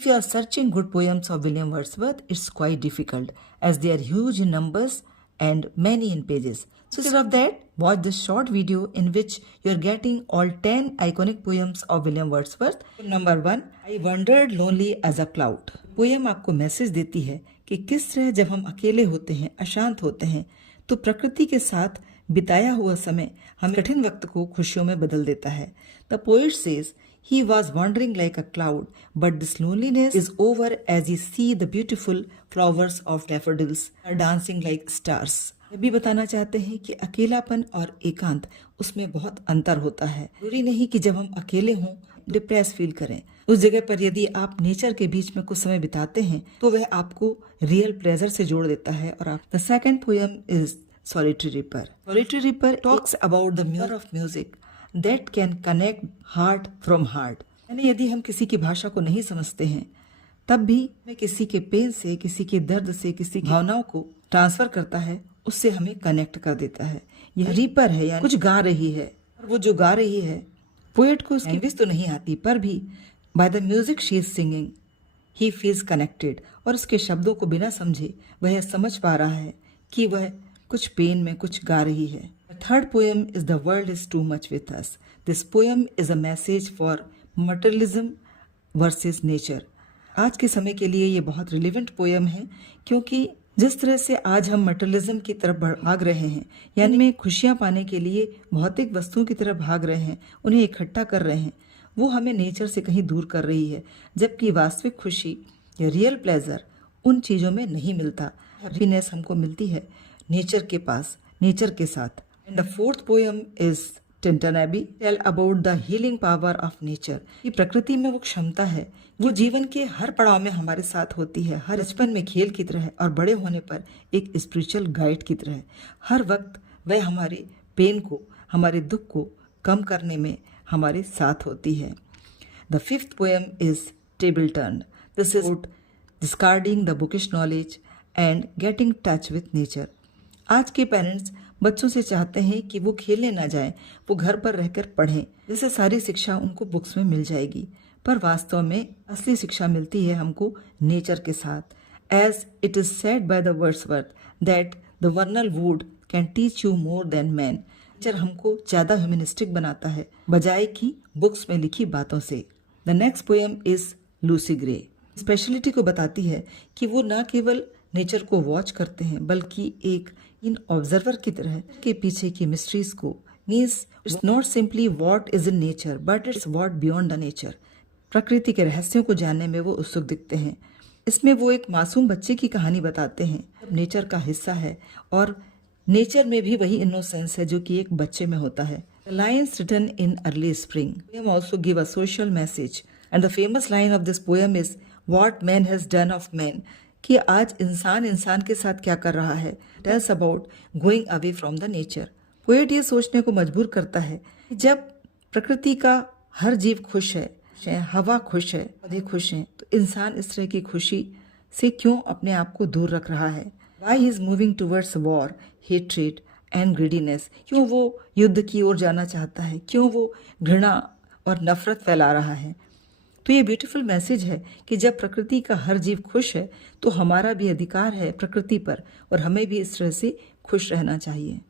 If you are searching good poems of William Wordsworth, it's quite difficult as they are huge in numbers and many in pages. So instead of that, watch this short video in which you are getting all 10 iconic poems of William Wordsworth. Number 1, I wandered lonely as a cloud. Poem आपको message देती है कि किस तरह जब हम अकेले होते हैं, अशांत होते हैं, तो प्रकृति के साथ बिताया हुआ समय हमें कठिन वक्त को खुशियों में बदल देता है. The poet says, he was wandering like a cloud, but this loneliness is over as he see the beautiful flowers of daffodils are dancing like stars. ये भी बताना चाहते हैं कि अकेलापन और एकांत उसमें बहुत अंतर होता है. जरूरी नहीं कि जब हम अकेले हों डिप्रेस फील करें. उस जगह पर यदि आप नेचर के बीच में कुछ समय बिताते हैं तो वह आपको रियल प्लेजर से जोड़ देता है. और आप the second poem is Solitary Reaper. Solitary Reaper talks about the mirror of music that can connect heart from heart. यानी यदि हम किसी की भाषा को नहीं समझते हैं तब भी हमें किसी के पेन से, किसी के दर्द से, किसी की भावनाओं को ट्रांसफर करता है, उससे हमें कनेक्ट कर देता है. यह रीपर है, यानी कुछ गा रही है. और वो जो गा रही है पोएट को उसकी लैंग्वेज तो नहीं आती, पर भी by the music she is singing he feels connected. और उसके शब्दों को बिना समझे वह यह समझ पा रहा है कि वह कुछ पेन में कुछ गा रही है. Third poem is the world is too much with us. This poem is a message for materialism versus nature. आज के समय के लिए ये बहुत रिलेवेंट पोएम है, क्योंकि जिस तरह से आज हम मटेरियलिज्म की तरफ भाग रहे हैं, यानी में खुशियां पाने के लिए भौतिक वस्तुओं की तरफ भाग रहे हैं, उन्हें इकट्ठा कर रहे हैं, वो हमें नेचर से कहीं दूर कर रही है. जबकि वास्तविक खुशी या रियल प्लेजर उन चीज़ों में नहीं मिलता. हैप्पीनेस हमको मिलती है नेचर के पास, नेचर के साथ. And the fourth poem is Tintern Abbey. Tell about the healing power of nature. ये प्रकृति में वो क्षमता है वो जीवन के हर पड़ाव में हमारे साथ होती है. हर बचपन में खेल की तरह और बड़े होने पर एक स्पिरिचुअल गाइड की तरह. हर वक्त वह हमारे पेन को, हमारे दुख को कम करने में हमारे साथ होती है. The fifth poem is table turn. This is discarding the bookish knowledge and getting touch with nature. आज के पेरेंट्स बच्चों से चाहते हैं कि वो खेलने ना जाएं, वो घर पर रहकर पढ़ें, जिससे सारी शिक्षा उनको बुक्स में मिल जाएगी. पर वास्तव में असली शिक्षा मिलती है हमको नेचर के साथ. As it is said by the Wordsworth that the vernal wood can teach you more than man. Nature हमको ज़्यादा ह्यूमनिस्टिक बनाता है बजाय कि बुक्स में लिखी बातों से. The next poem is Lucy grey. Speciality को बताती है कि वो न केवल नेचर को वॉच करते हैं बल्कि एक इन ऑब्जर्वर की तरह के पीछे की मिस्ट्रीज को. Means it's not simply what is in nature but it's what beyond the nature. प्रकृति के रहस्यों को जानने में वो उत्सुक दिखते हैं. इसमें वो एक मासूम बच्चे की कहानी बताते हैं नेचर का हिस्सा है, और नेचर में भी वही इनोसेंस है जो कि एक बच्चे में होता है. The lines written in early spring. Poem also give a social message and the famous line of this poem is what man has done of man. कि आज इंसान के साथ क्या कर रहा है. Tells about going away from the nature. Poet ये सोचने को मजबूर करता है कि जब प्रकृति का हर जीव खुश है, हवा खुश है, पौधे खुश हैं, तो इंसान इस तरह की खुशी से क्यों अपने आप को दूर रख रहा है. Why he is moving towards war, hatred and greediness. क्यों वो युद्ध की ओर जाना चाहता है, क्यों वो घृणा और नफरत फैला रहा है. तो ये ब्यूटीफुल मैसेज है कि जब प्रकृति का हर जीव खुश है तो हमारा भी अधिकार है प्रकृति पर, और हमें भी इस तरह से खुश रहना चाहिए.